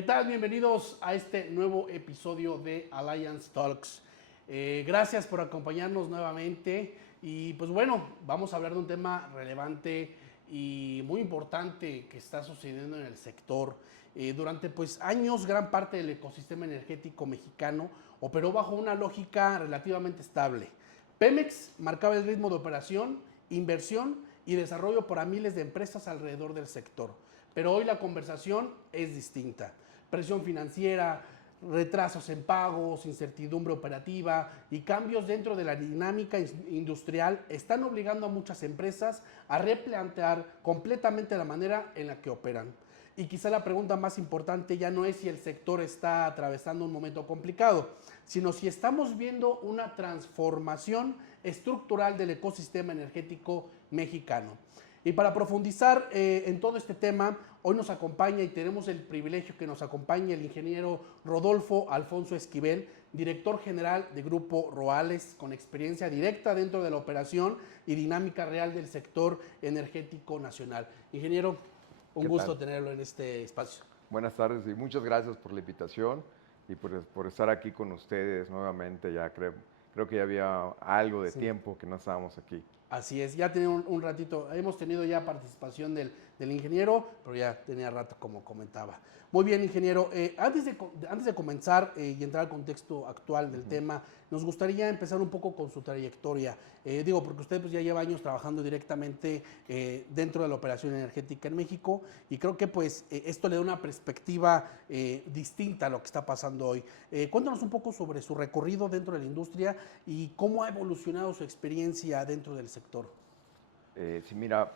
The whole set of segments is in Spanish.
¿Qué tal? Bienvenidos a este nuevo episodio de Alliance Talks. Gracias por acompañarnos nuevamente y pues bueno, vamos a hablar de un tema relevante y muy importante que está sucediendo en el sector. Durante pues años gran parte del ecosistema energético mexicano operó bajo una lógica relativamente estable. Pemex marcaba el ritmo de operación, inversión y desarrollo para miles de empresas alrededor del sector. Pero hoy la conversación es distinta. Presión financiera, retrasos en pagos, incertidumbre operativa y cambios dentro de la dinámica industrial están obligando a muchas empresas a replantear completamente la manera en la que operan. Y quizá la pregunta más importante ya no es si el sector está atravesando un momento complicado, sino si estamos viendo una transformación estructural del ecosistema energético mexicano. Y para profundizar en todo este tema, hoy nos acompaña y tenemos el privilegio que nos acompañe el ingeniero Rodolfo Alfonso Esquivel, director general de Grupo Roales, con experiencia directa dentro de la operación y dinámica real del sector energético nacional. Ingeniero, un ¿Qué gusto tal? tenerlo en este espacio. Buenas tardes y muchas gracias por la invitación y por estar aquí con ustedes nuevamente. Creo que ya había algo de Sí. tiempo que no estábamos aquí. Así es, ya tenía un ratito, hemos tenido ya participación del ingeniero, pero ya tenía rato como comentaba. Muy bien, ingeniero, antes de comenzar y entrar al contexto actual del tema, nos gustaría empezar un poco con su trayectoria. Digo, porque usted pues, ya lleva años trabajando directamente dentro de la operación energética en México y creo que pues esto le da una perspectiva distinta a lo que está pasando hoy. Cuéntanos un poco sobre su recorrido dentro de la industria y cómo ha evolucionado su experiencia dentro del sector. Sí, mira,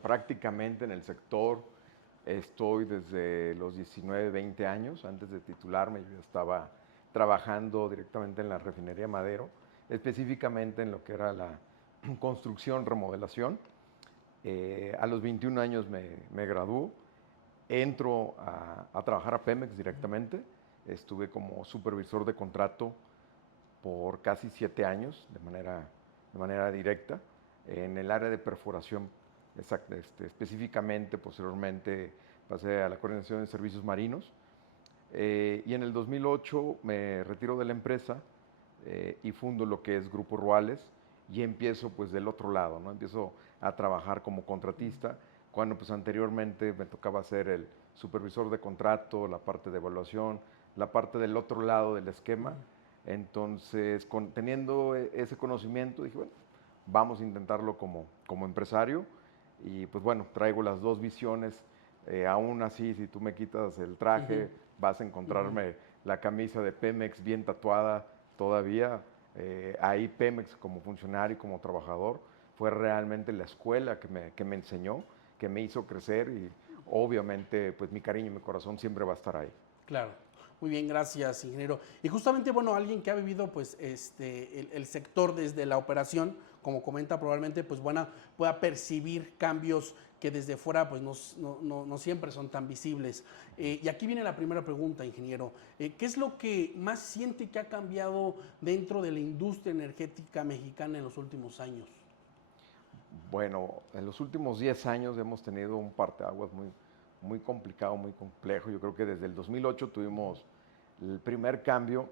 prácticamente en el sector estoy desde los 19, 20 años. Antes de titularme, yo ya estaba trabajando directamente en la refinería Madero, específicamente en lo que era la construcción, remodelación. A los 21 años me graduó. Entro a trabajar a Pemex directamente. Estuve como supervisor de contrato por casi 7 años de manera directa en el área de perforación. Específicamente, posteriormente pasé a la coordinación de servicios marinos. Y en el 2008 me retiro de la empresa y fundo lo que es Grupo Ruales y empiezo pues del otro lado, ¿no? Empiezo a trabajar como contratista, cuando pues anteriormente me tocaba ser el supervisor de contrato, la parte de evaluación, la parte del otro lado del esquema. Entonces, teniendo ese conocimiento, dije, bueno, vamos a intentarlo como empresario y pues bueno, traigo las dos visiones. Aún así, si tú me quitas el traje, vas a encontrarme la camisa de Pemex bien tatuada todavía. Ahí Pemex como funcionario y como trabajador fue realmente la escuela que me enseñó, que me hizo crecer y obviamente pues mi cariño y mi corazón siempre va a estar ahí. Claro. Muy bien, gracias, ingeniero. Y justamente, bueno, alguien que ha vivido pues el sector desde la operación, como comenta, probablemente pues bueno, pueda percibir cambios que desde fuera pues no siempre son tan visibles. Y aquí viene la primera pregunta, ingeniero. ¿Qué es lo que más siente que ha cambiado dentro de la industria energética mexicana en los últimos años? Bueno, en los últimos 10 años hemos tenido un parteaguas muy complicado, muy complejo. Yo creo que desde el 2008 tuvimos el primer cambio.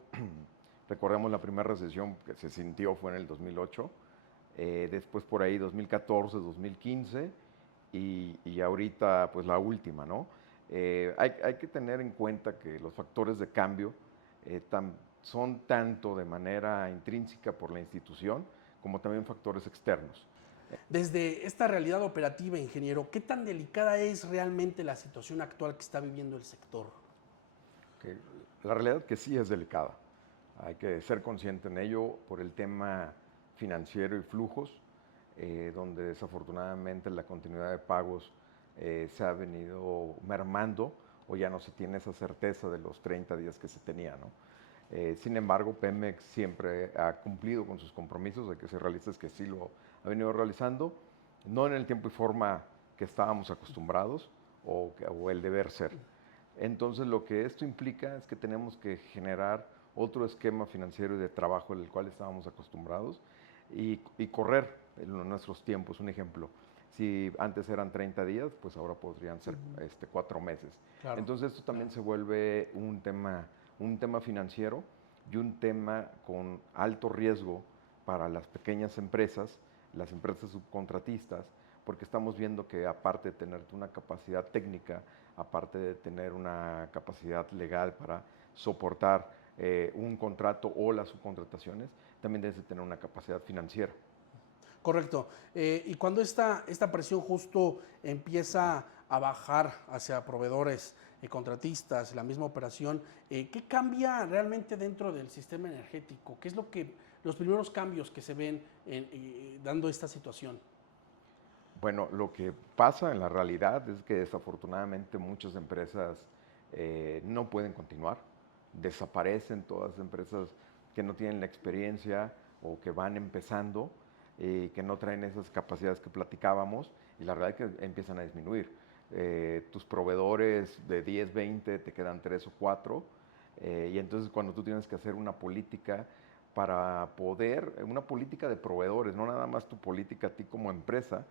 Recordemos la primera recesión que se sintió fue en el 2008. Después por ahí 2014, 2015 y ahorita pues la última, ¿no? Hay que tener en cuenta que los factores de cambio son tanto de manera intrínseca por la institución como también factores externos. Desde esta realidad operativa, ingeniero, ¿qué tan delicada es realmente la situación actual que está viviendo el sector? Que la realidad que sí es delicada. Hay que ser consciente en ello por el tema financiero y flujos, donde desafortunadamente la continuidad de pagos se ha venido mermando o ya no se tiene esa certeza de los 30 días que se tenía, ¿no? Sin embargo, Pemex siempre ha cumplido con sus compromisos, hay que ser realistas que sí lo ha venido realizando, no en el tiempo y forma que estábamos acostumbrados o el deber ser. Entonces, lo que esto implica es que tenemos que generar otro esquema financiero y de trabajo al cual estábamos acostumbrados y correr en nuestros tiempos. Un ejemplo, Si antes eran 30 días, pues ahora podrían ser 4 meses. Claro, Entonces esto también se vuelve un tema financiero y un tema con alto riesgo para las pequeñas empresas, las empresas subcontratistas, porque estamos viendo que aparte de tener una capacidad técnica, aparte de tener una capacidad legal para soportar un contrato o las subcontrataciones, también debes de tener una capacidad financiera. correcto. Y cuando esta presión justo empieza a bajar hacia proveedores y contratistas, la misma operación, ¿qué cambia realmente dentro del sistema energético? ¿Qué es los primeros cambios que se ven dando esta situación? Bueno, lo que pasa en la realidad es que desafortunadamente muchas empresas no pueden continuar, desaparecen todas las empresas que no tienen la experiencia o que van empezando, que no traen esas capacidades que platicábamos y la verdad es que empiezan a disminuir. Tus proveedores de 10, 20 te quedan 3 o 4 y entonces cuando tú tienes que hacer una política para poder, una política de proveedores, no nada más tu política a ti como empresa,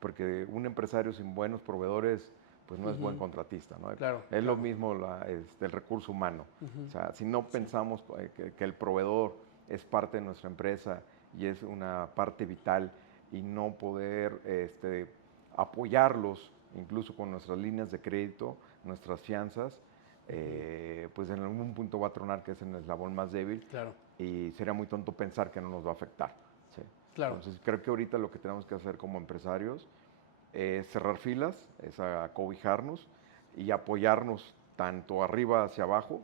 porque un empresario sin buenos proveedores pues no es buen contratista, ¿no? Claro, Es lo claro. mismo el recurso humano. O sea, si no pensamos que el proveedor es parte de nuestra empresa y es una parte vital y no poder apoyarlos incluso con nuestras líneas de crédito, nuestras fianzas, pues en algún punto va a tronar que es en el eslabón más débil Claro, y sería muy tonto pensar que no nos va a afectar. ¿Sí? claro. Entonces creo que ahorita lo que tenemos que hacer como empresarios es cerrar filas, es acobijarnos y apoyarnos tanto arriba hacia abajo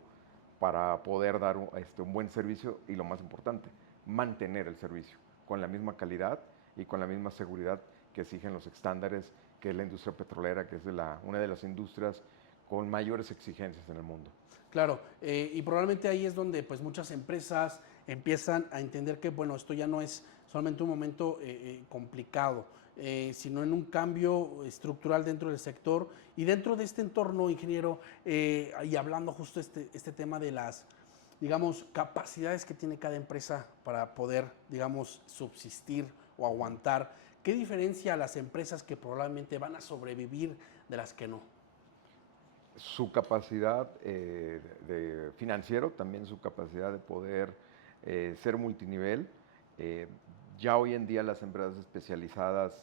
para poder dar un buen servicio y lo más importante, mantener el servicio con la misma calidad y con la misma seguridad que exigen los estándares que es la industria petrolera, que es una de las industrias con mayores exigencias en el mundo. Claro, y probablemente ahí es donde pues muchas empresas empiezan a entender que bueno, esto ya no es solamente un momento complicado, sino en un cambio estructural dentro del sector y dentro de este entorno, ingeniero, y hablando justo este tema de las, digamos, capacidades que tiene cada empresa para poder, digamos, subsistir o aguantar. ¿Qué diferencia a las empresas que probablemente van a sobrevivir de las que no? Su capacidad de financiero, también su capacidad de poder ser multinivel. Eh, ya hoy en día las empresas especializadas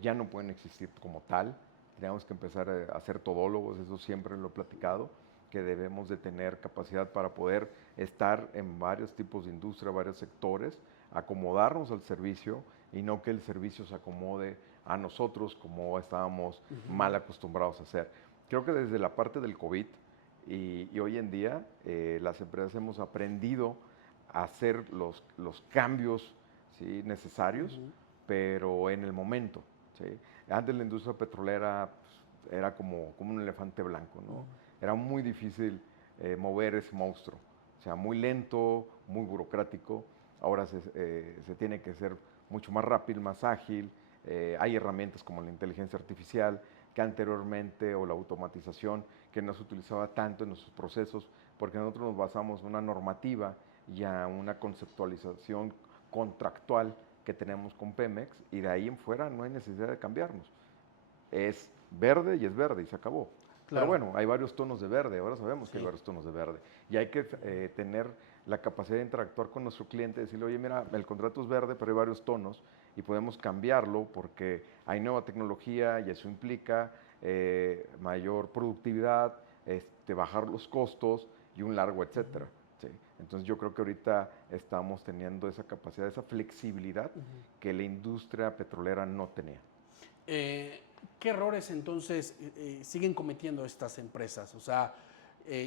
ya no pueden existir como tal. Tenemos que empezar a ser todólogos, eso siempre lo he platicado, que debemos de tener capacidad para poder estar en varios tipos de industria, varios sectores, acomodarnos al servicio y no que el servicio se acomode a nosotros como estábamos mal acostumbrados a hacer. Creo que desde la parte del COVID y hoy en día las empresas hemos aprendido a hacer los cambios, ¿sí?, necesarios, pero en el momento. ¿Sí? Antes la industria petrolera pues, era como un elefante blanco, ¿no? Era muy difícil mover ese monstruo, o sea, muy lento, muy burocrático. Ahora se tiene que ser mucho más rápido, más ágil. Hay herramientas como la inteligencia artificial que anteriormente o la automatización que no se utilizaba tanto en nuestros procesos, porque nosotros nos basamos en una normativa y a una conceptualización contractual que tenemos con Pemex y de ahí en fuera no hay necesidad de cambiarnos. Es verde y es verde y se acabó. Pero Claro, bueno, hay varios tonos de verde, ahora sabemos que hay sí. varios tonos de verde y hay que tener la capacidad de interactuar con nuestro cliente, decirle, oye, mira, el contrato es verde, pero hay varios tonos y podemos cambiarlo porque hay nueva tecnología y eso implica mayor productividad, bajar los costos y un largo etcétera. ¿Sí? Entonces yo creo que ahorita estamos teniendo esa capacidad, esa flexibilidad que la industria petrolera no tenía. Eh, ¿Qué errores entonces siguen cometiendo estas empresas? O sea,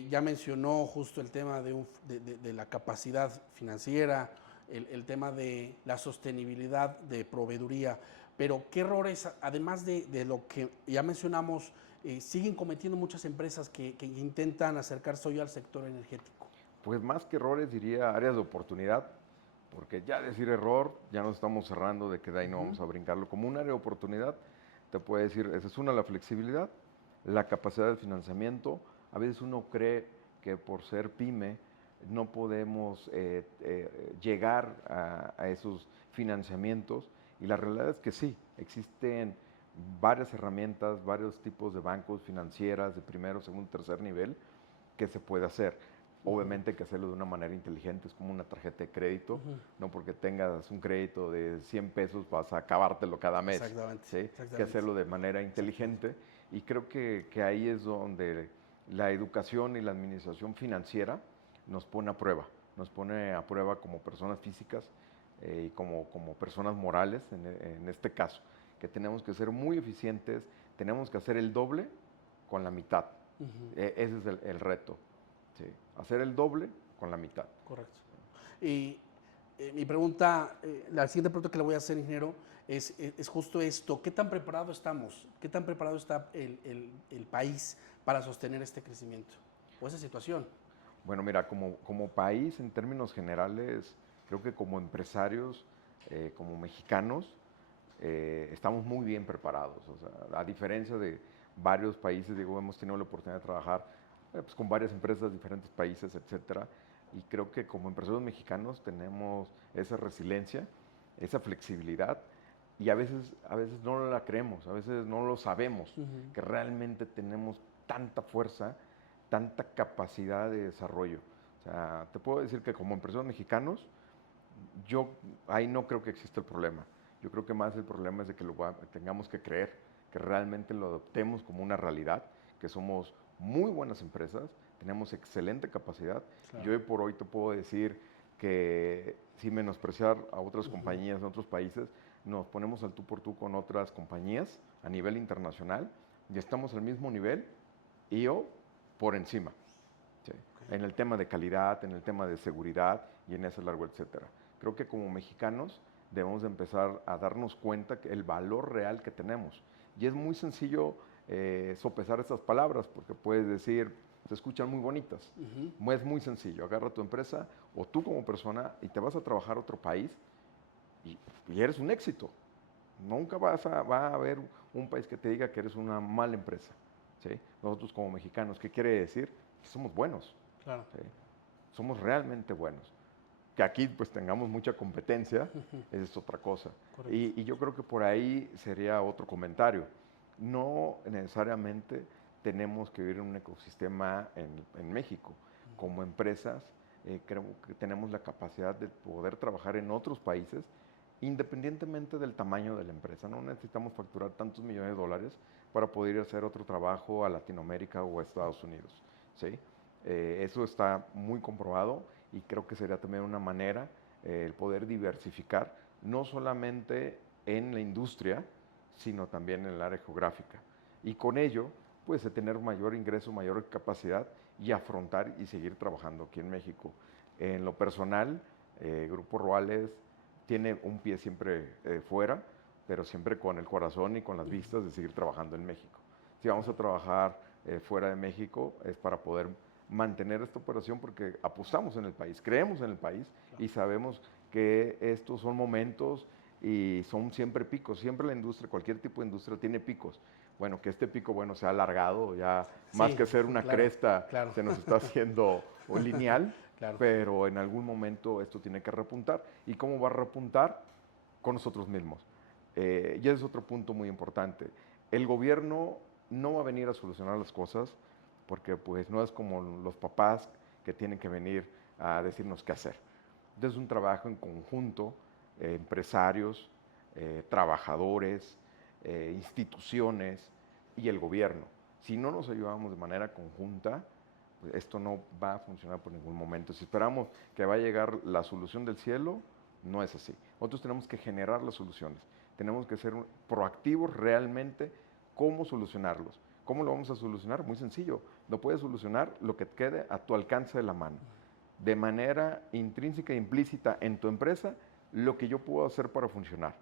ya mencionó justo el tema de la capacidad financiera, el tema de la sostenibilidad de proveeduría, pero ¿qué errores, además de lo que ya mencionamos, siguen cometiendo muchas empresas que intentan acercarse hoy al sector energético? Pues más que errores diría áreas de oportunidad, porque ya decir error, ya nos estamos cerrando de que de ahí no vamos a brincarlo. Como un área de oportunidad, te puede decir, esa es una, la flexibilidad, la capacidad de financiamiento. A veces uno cree que por ser pyme no podemos llegar a esos financiamientos y la realidad es que sí, existen varias herramientas, varios tipos de bancos, financieras, de primero, segundo, tercer nivel, que se puede hacer. Obviamente hay que hacerlo de una manera inteligente, es como una tarjeta de crédito, no porque tengas un crédito de 100 pesos vas a acabártelo cada mes. Exactamente. ¿Sí? Exactamente. Hay que hacerlo de manera inteligente y creo que ahí es donde la educación y la administración financiera nos pone a prueba como personas físicas y como personas morales en este caso, que tenemos que ser muy eficientes, tenemos que hacer el doble con la mitad. Ese es el reto. Sí, hacer el doble con la mitad. Correcto. Y mi pregunta, la siguiente pregunta que le voy a hacer, ingeniero, es justo esto. ¿Qué tan preparado estamos? ¿Qué tan preparado está el país para sostener este crecimiento o esa situación? Bueno, mira, como país, en términos generales, creo que como empresarios, como mexicanos, estamos muy bien preparados. O sea, a diferencia de varios países, digo, hemos tenido la oportunidad de trabajar pues, con varias empresas de diferentes países, etcétera. Y creo que como empresarios mexicanos tenemos esa resiliencia, esa flexibilidad, y a veces no la creemos, a veces no lo sabemos, que realmente tenemos tanta fuerza, tanta capacidad de desarrollo. O sea, te puedo decir que como empresarios mexicanos, yo ahí no creo que exista el problema. Yo creo que más el problema es de que tengamos que creer, que realmente lo adoptemos como una realidad, que somos muy buenas empresas, tenemos excelente capacidad. Claro. Y hoy por hoy te puedo decir que sin menospreciar a otras compañías en otros países, nos ponemos al tú por tú con otras compañías a nivel internacional y estamos al mismo nivel y o por encima. ¿Sí? En el tema de calidad, en el tema de seguridad y en ese largo, etcétera. Creo que como mexicanos debemos de empezar a darnos cuenta que el valor real que tenemos. Y es muy sencillo sopesar estas palabras, porque puedes decir, se escuchan muy bonitas. Es muy sencillo, agarra tu empresa o tú como persona y te vas a trabajar a otro país y eres un éxito. Nunca va a haber un país que te diga que eres una mala empresa. ¿Sí? Nosotros como mexicanos, ¿qué quiere decir? Que somos buenos. Claro. ¿Sí? Somos realmente buenos. Que aquí pues tengamos mucha competencia, es otra cosa. Y yo creo que por ahí sería otro comentario. No necesariamente tenemos que vivir en un ecosistema en México. Como empresas, creo que tenemos la capacidad de poder trabajar en otros países independientemente del tamaño de la empresa. No necesitamos facturar tantos millones de dólares para poder ir a hacer otro trabajo a Latinoamérica o a Estados Unidos. ¿Sí? Eso está muy comprobado y creo que sería también una manera el poder diversificar, no solamente en la industria, sino también en el área geográfica. Y con ello, pues, tener mayor ingreso, mayor capacidad y afrontar y seguir trabajando aquí en México. En lo personal, Grupo Ruales tiene un pie siempre fuera, pero siempre con el corazón y con las vistas de seguir trabajando en México. Si vamos a trabajar fuera de México es para poder mantener esta operación porque apostamos en el país, creemos en el país y sabemos que estos son momentos y son siempre picos. Siempre la industria, cualquier tipo de industria tiene picos. Bueno, que este pico, bueno, se ha alargado ya, más que ser una cresta, se nos está haciendo lineal, pero en algún momento esto tiene que repuntar. ¿Y cómo va a repuntar? Con nosotros mismos. Y ese es otro punto muy importante. El gobierno no va a venir a solucionar las cosas porque pues no es como los papás que tienen que venir a decirnos qué hacer. Entonces es un trabajo en conjunto, empresarios, trabajadores, instituciones y el gobierno. Si no nos ayudamos de manera conjunta, pues esto no va a funcionar por ningún momento. Si esperamos que va a llegar la solución del cielo, no es así. Nosotros tenemos que generar las soluciones. Tenemos que ser proactivos realmente cómo solucionarlos. ¿Cómo lo vamos a solucionar? Muy sencillo. Lo puedes solucionar lo que quede a tu alcance de la mano. De manera intrínseca e implícita en tu empresa, lo que yo puedo hacer para funcionar.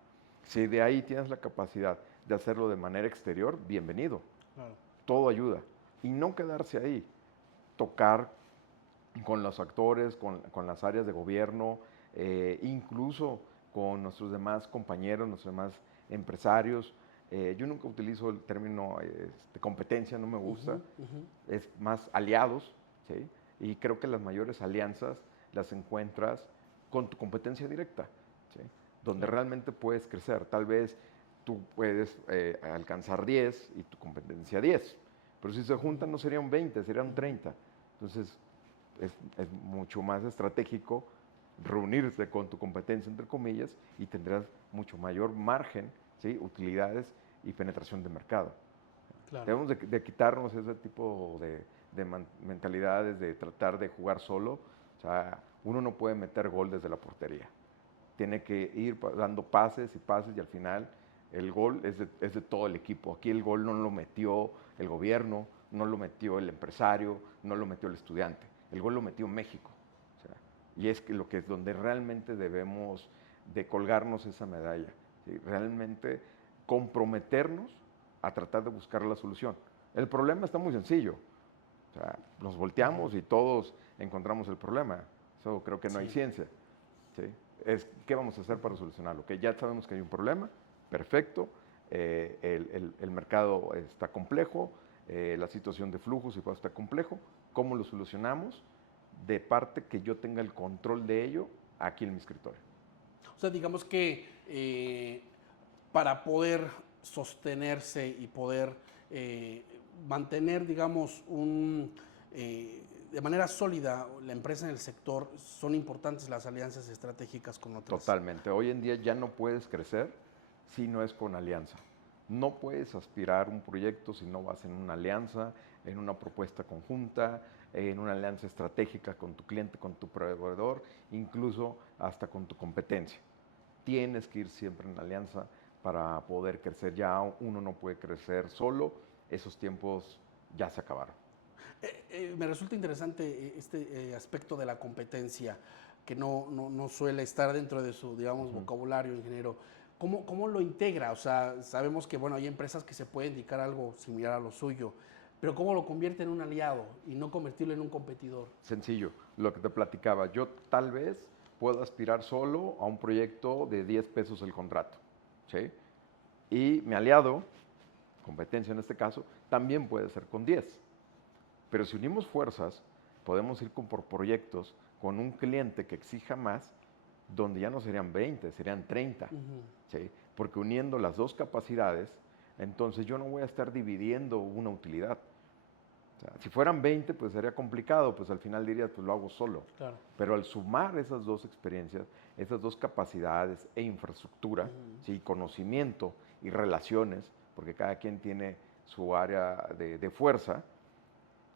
Si de ahí tienes la capacidad de hacerlo de manera exterior, bienvenido. Claro. Todo ayuda. Y no quedarse ahí. Tocar con los actores, con las áreas de gobierno, incluso con nuestros demás compañeros, nuestros demás empresarios. Yo nunca utilizo el término competencia, no me gusta. Es más aliados, ¿sí? Y creo que las mayores alianzas las encuentras con tu competencia directa, ¿sí? Donde realmente puedes crecer. Tal vez tú puedes alcanzar 10 y tu competencia 10. Pero si se juntan no serían 20, serían 30. Entonces es mucho más estratégico reunirse con tu competencia, entre comillas, y tendrás mucho mayor margen, ¿sí? Utilidades y penetración de mercado. Claro. Debemos de quitarnos ese tipo de mentalidades de tratar de jugar solo. O sea, uno no puede meter gol desde la portería. Tiene que ir dando pases y pases y al final el gol es de todo el equipo. Aquí el gol no lo metió el gobierno, no lo metió el empresario, no lo metió el estudiante. El gol lo metió México. O sea, y es que lo que es donde realmente debemos de colgarnos esa medalla. ¿Sí? Realmente comprometernos a tratar de buscar la solución. El problema está muy sencillo. O sea, nos volteamos y todos encontramos el problema. Eso creo que no hay ciencia. ¿Sí? ¿Qué vamos a hacer para solucionarlo? Que ya sabemos que hay un problema, perfecto, el mercado está complejo, la situación de flujos y todo está complejo. ¿Cómo lo solucionamos? De parte que yo tenga el control de ello aquí en mi escritorio. O sea, digamos que para poder sostenerse y poder mantener, digamos, de manera sólida la empresa en el sector, son importantes las alianzas estratégicas con otras. Totalmente. Hoy en día ya no puedes crecer si no es con alianza. No puedes aspirar un proyecto si no vas en una alianza, en una propuesta conjunta, en una alianza estratégica con tu cliente, con tu proveedor, incluso hasta con tu competencia. Tienes que ir siempre en alianza para poder crecer. Ya uno no puede crecer solo, esos tiempos ya se acabaron. Me resulta interesante este aspecto de la competencia que no suele estar dentro de su, digamos, vocabulario, ingeniero. ¿Cómo lo integra? O sea, sabemos que, bueno, hay empresas que se pueden dedicar a algo similar a lo suyo, pero ¿cómo lo convierte en un aliado y no convertirlo en un competidor? Sencillo, lo que te platicaba, yo tal vez puedo aspirar solo a un proyecto de 10 pesos el contrato, ¿sí? Y mi aliado, competencia en este caso, también puede ser con 10. Pero si unimos fuerzas, podemos ir por proyectos con un cliente que exija más, donde ya no serían 20, serían 30. ¿Sí? Porque uniendo las dos capacidades, entonces yo no voy a estar dividiendo una utilidad. O sea, si fueran 20, pues sería complicado, pues al final dirías, pues lo hago solo. Claro. Pero al sumar esas dos experiencias, esas dos capacidades e infraestructura, ¿sí? Conocimiento y relaciones, porque cada quien tiene su área de fuerza,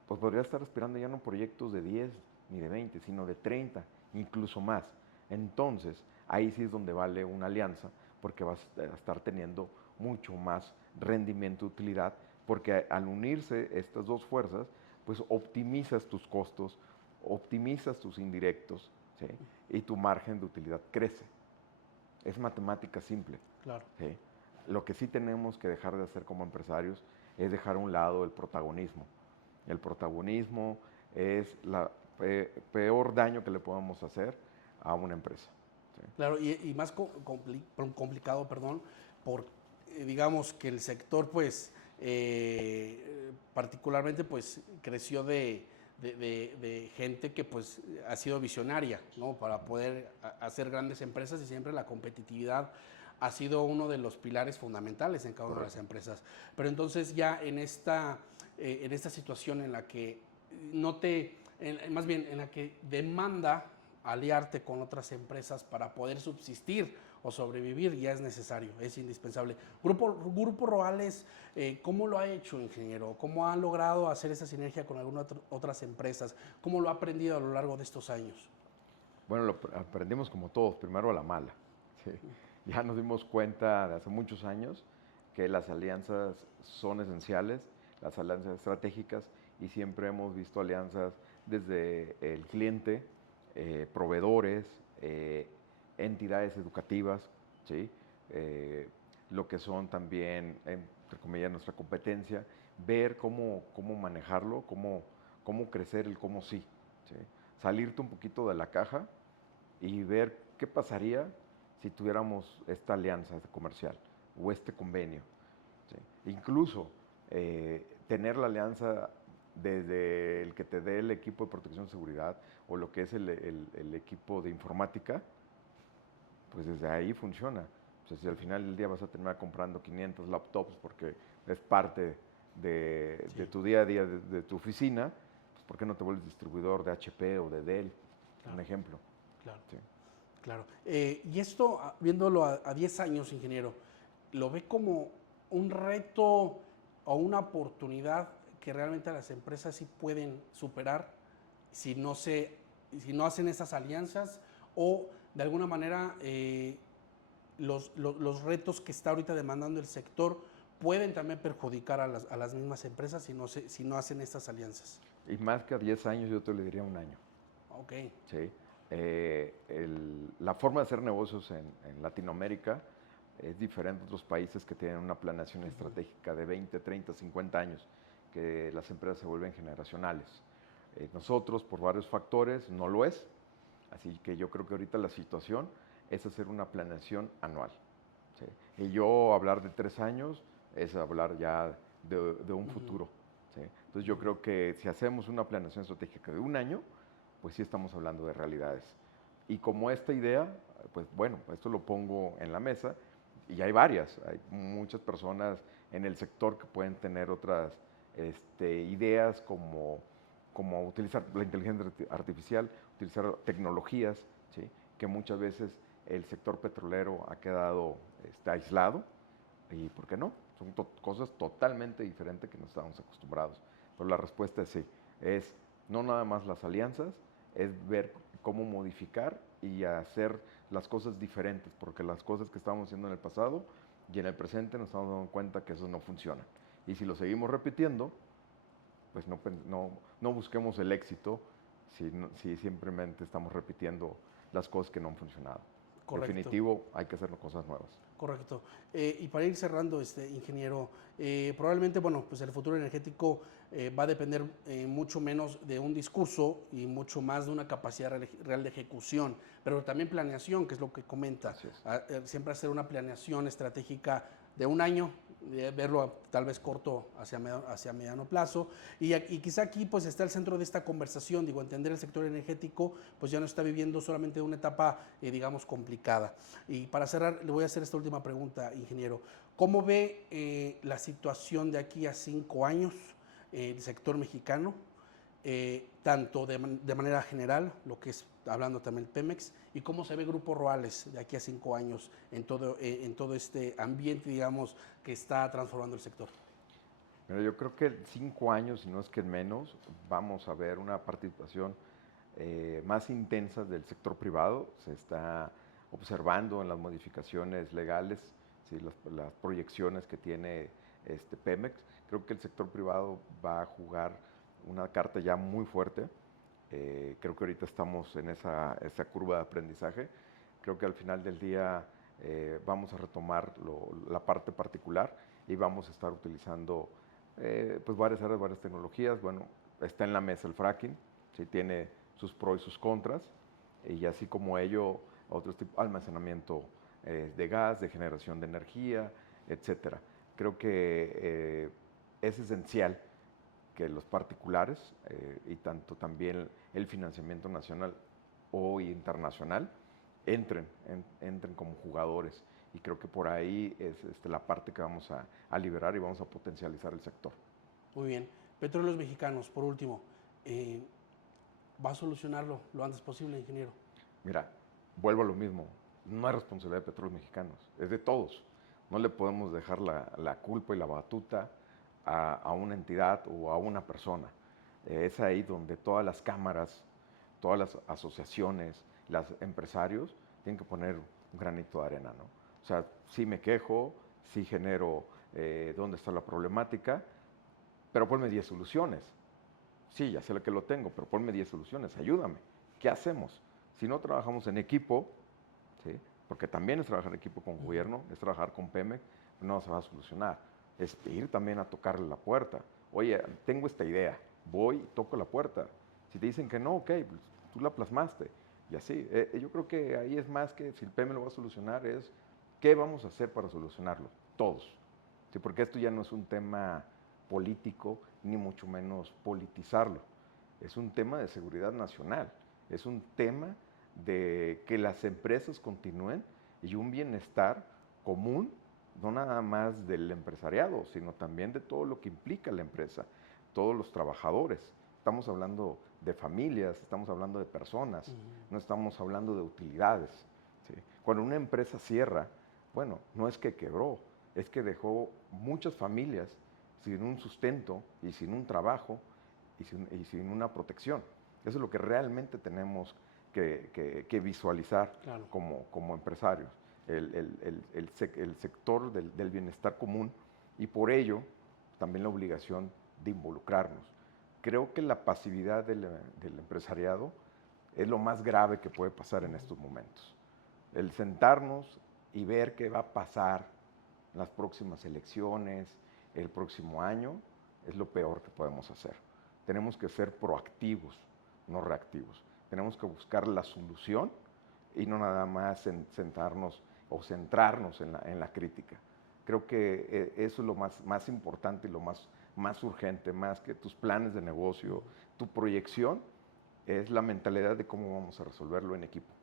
pues podría estar aspirando ya no proyectos de 10 ni de 20, sino de 30, incluso más. Entonces, ahí sí es donde vale una alianza, porque vas a estar teniendo mucho más rendimiento, utilidad, porque al unirse estas dos fuerzas, pues optimizas tus costos, optimizas tus indirectos, ¿sí? Y tu margen de utilidad crece. Es matemática simple. Claro. ¿Sí? Lo que sí tenemos que dejar de hacer como empresarios es dejar a un lado el protagonismo. El protagonismo es el peor daño que le podemos hacer a una empresa. ¿Sí? Claro, y más complicado, perdón, por, digamos, que el sector, pues, particularmente, pues, creció de gente que, pues, ha sido visionaria, ¿no? Para poder hacer grandes empresas y siempre la competitividad ha sido uno de los pilares fundamentales en cada una de las empresas. Pero entonces ya en esta situación en la que más bien en la que demanda aliarte con otras empresas para poder subsistir o sobrevivir, ya es necesario, es indispensable. Grupo Roales, ¿cómo lo ha hecho, ingeniero? ¿Cómo ha logrado hacer esa sinergia con algunas otras empresas? ¿Cómo lo ha aprendido a lo largo de estos años? Bueno, lo aprendimos como todos, primero a la mala. ¿Sí? Ya nos dimos cuenta de hace muchos años que las alianzas son esenciales, las alianzas estratégicas, y siempre hemos visto alianzas desde el cliente, proveedores, entidades educativas, ¿sí? Lo que son también, entre comillas, nuestra competencia, ver cómo manejarlo, cómo crecer el cómo sí, ¿sí? Salirte un poquito de la caja y ver qué pasaría si tuviéramos esta alianza comercial o este convenio. ¿Sí? Incluso tener la alianza desde el que te dé el equipo de protección y seguridad o lo que es el equipo de informática, pues desde ahí funciona. O sea, si al final del día vas a terminar comprando 500 laptops porque es parte de tu día a día, de tu oficina, pues ¿por qué no te vuelves distribuidor de HP o de Dell? Claro. Un ejemplo. Claro. Sí. Claro. Y esto, viéndolo a 10 años, ingeniero, ¿lo ve como un reto o una oportunidad que realmente las empresas sí pueden superar si no, si no hacen esas alianzas? ¿O de alguna manera los retos que está ahorita demandando el sector pueden también perjudicar a las mismas empresas si no hacen estas alianzas? Y más que a 10 años, yo te le diría un año. Ok. ¿Sí? La forma de hacer negocios en Latinoamérica es diferente a otros países que tienen una planeación estratégica de 20, 30, 50 años, que las empresas se vuelven generacionales. Nosotros, por varios factores, no lo es. Así que yo creo que ahorita la situación es hacer una planeación anual. ¿Sí? Y yo hablar de 3 años es hablar ya de un futuro. ¿Sí? Entonces yo creo que si hacemos una planeación estratégica de un año, pues sí estamos hablando de realidades. Y como esta idea, pues bueno, esto lo pongo en la mesa y hay varias, hay muchas personas en el sector que pueden tener otras ideas como utilizar la inteligencia artificial, utilizar tecnologías, ¿sí? Que muchas veces el sector petrolero ha quedado aislado y ¿por qué no? Son cosas totalmente diferentes que no estábamos acostumbrados. Pero la respuesta es sí, es no nada más las alianzas, es ver cómo modificar y hacer las cosas diferentes, porque las cosas que estábamos haciendo en el pasado y en el presente nos estamos dando cuenta que eso no funciona. Y si lo seguimos repitiendo, pues no busquemos el éxito si simplemente estamos repitiendo las cosas que no han funcionado. Correcto. Definitivo, hay que hacer cosas nuevas. Correcto. Y para ir cerrando, ingeniero, probablemente, bueno, pues el futuro energético va a depender mucho menos de un discurso y mucho más de una capacidad real de ejecución, pero también planeación, que es lo que comenta. Así es. Siempre hacer una planeación estratégica de un año, verlo tal vez corto hacia mediano plazo. Y quizá aquí pues está el centro de esta conversación, digo, entender el sector energético pues ya no está viviendo solamente una etapa, digamos, complicada. Y para cerrar, le voy a hacer esta última pregunta, ingeniero. ¿Cómo ve la situación de aquí a 5 años el sector mexicano? Tanto de manera general, lo que es hablando también el Pemex, y cómo se ve Grupo Roales de aquí a 5 años en todo este ambiente, digamos, que está transformando el sector. Mira, yo creo que en 5 años, si no es que en menos, vamos a ver una participación más intensa del sector privado. Se está observando en las modificaciones legales, ¿sí? Las proyecciones que tiene Pemex. Creo que el sector privado va a jugar una carta ya muy fuerte. Creo que ahorita estamos en esa curva de aprendizaje. Creo que al final del día vamos a retomar la parte particular y vamos a estar utilizando pues varias áreas, varias tecnologías. Bueno, está en la mesa el fracking, ¿sí? Tiene sus pros y sus contras, y así como ello, otros tipos, almacenamiento de gas, de generación de energía, etcétera. Creo que es esencial que los particulares y tanto también el financiamiento nacional o internacional entren como jugadores, y creo que por ahí es la parte que vamos a liberar y vamos a potencializar el sector. Muy bien. Petróleos Mexicanos, por último, ¿va a solucionarlo lo antes posible, ingeniero? Mira, vuelvo a lo mismo, no es responsabilidad de Petróleos Mexicanos, es de todos. No le podemos dejar la culpa y la batuta a una entidad o a una persona. Es ahí donde todas las cámaras, todas las asociaciones, los empresarios tienen que poner un granito de arena, ¿no? O sea, sí me quejo, sí genero dónde está la problemática, pero ponme 10 soluciones. Sí, ya sé lo que lo tengo, pero ponme 10 soluciones, ayúdame. ¿Qué hacemos? Si no trabajamos en equipo, ¿sí? Porque también es trabajar en equipo con gobierno, es trabajar con Pemex, no se va a solucionar. Es ir también a tocarle la puerta. Oye, tengo esta idea, voy y toco la puerta. Si te dicen que no, ok, pues tú la plasmaste. Y así, yo creo que ahí es más que si el Pemex lo va a solucionar, es qué vamos a hacer para solucionarlo, todos. ¿Sí? Porque esto ya no es un tema político, ni mucho menos politizarlo. Es un tema de seguridad nacional, es un tema de que las empresas continúen y un bienestar común, no nada más del empresariado, sino también de todo lo que implica la empresa, todos los trabajadores. Estamos hablando de familias, estamos hablando de personas, no estamos hablando de utilidades. ¿Sí? Cuando una empresa cierra, bueno, no es que quebró, es que dejó muchas familias sin un sustento y sin un trabajo y sin una protección. Eso es lo que realmente tenemos que visualizar Claro. como empresarios, el sector del bienestar común, y por ello también la obligación de involucrarnos. Creo que la pasividad del empresariado es lo más grave que puede pasar en estos momentos. El sentarnos y ver qué va a pasar en las próximas elecciones, el próximo año, es lo peor que podemos hacer. Tenemos que ser proactivos, no reactivos. Tenemos que buscar la solución y no nada más sentarnos o centrarnos en la crítica. Creo que eso es lo más importante y lo más urgente, más que tus planes de negocio, tu proyección, es la mentalidad de cómo vamos a resolverlo en equipo.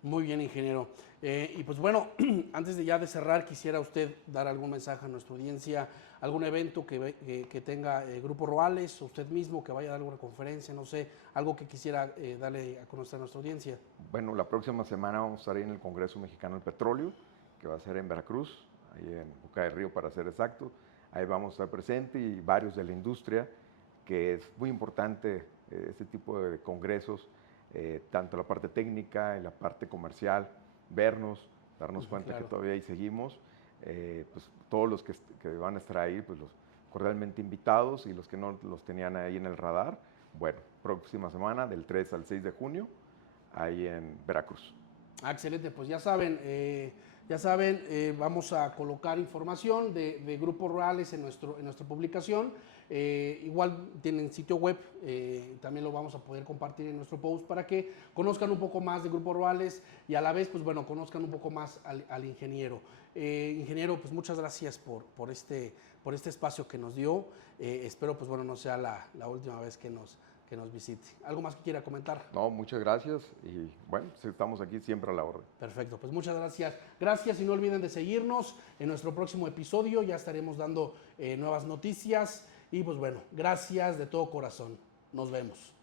Muy bien, ingeniero. Y pues bueno, antes de cerrar, quisiera usted dar algún mensaje a nuestra audiencia, algún evento que tenga Grupo Roales, o usted mismo que vaya a dar alguna conferencia, no sé, algo que quisiera darle a conocer a nuestra audiencia. Bueno, la próxima semana vamos a estar ahí en el Congreso Mexicano del Petróleo, que va a ser en Veracruz, ahí en Boca del Río para ser exacto. Ahí vamos a estar presentes y varios de la industria, que es muy importante este tipo de congresos, tanto la parte técnica y la parte comercial, vernos, darnos cuenta Claro. que todavía ahí seguimos. Pues todos los que van a estar ahí, pues los cordialmente invitados, y los que no los tenían ahí en el radar, bueno, próxima semana del 3 al 6 de junio, ahí en Veracruz. Excelente, pues ya saben, vamos a colocar información de Grupos Reales en nuestra publicación. Igual tienen sitio web, también lo vamos a poder compartir en nuestro post para que conozcan un poco más de Grupos Reales y a la vez, pues bueno, conozcan un poco más al ingeniero. Ingeniero, pues muchas gracias por este espacio que nos dio. Espero, pues bueno, no sea la última vez que nos visite. ¿Algo más que quiera comentar? No, muchas gracias y bueno, estamos aquí siempre a la orden. Perfecto, pues muchas gracias. Gracias y no olviden de seguirnos en nuestro próximo episodio. Ya estaremos dando nuevas noticias y pues bueno, gracias de todo corazón. Nos vemos.